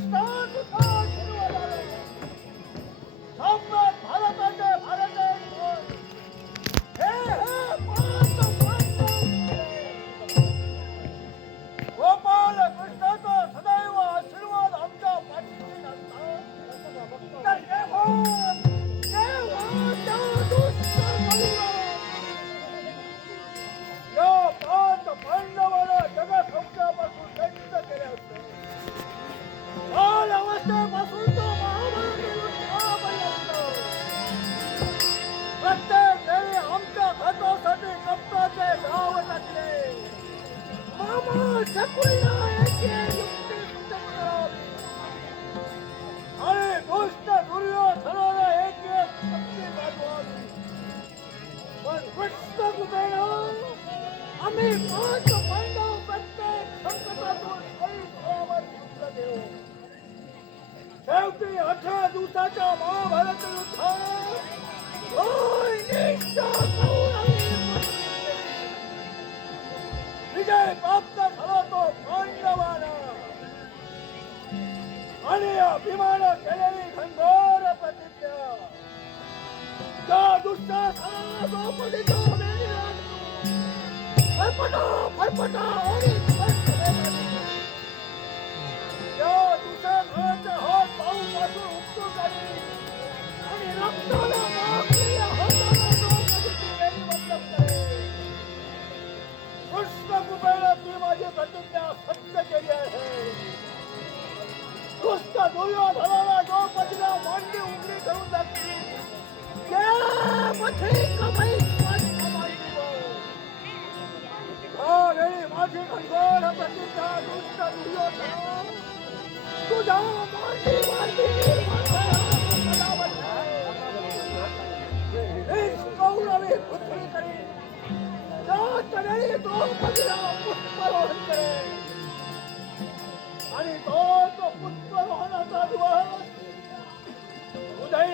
push. शेवटी अठरा दिवसाच्या महाभारत युद्धात विजय प्राप्त ಗಾಳಿಯ ವಿಮಾನ ಕೆಳಗೆ ಸಂಘೋರ ಪತಿತ್ಯ ದುಷ್ಟ ಸಾಲ ಪಡಿತು ಪಟ ಪಟ બોલ્યો ધરાવા જો પદના મોંડી ઉગરી કરું દાખી કે પછી કમાઈ મારી કમાઈ હા રે માજી કંગોર પતિતા દુષ્ટ દુર્યો તું જાઓ માટી માટી એ કૌરવે પુત્રી કરી જા ચડે તો પદના પુષ્પરોહણ કરે અને તો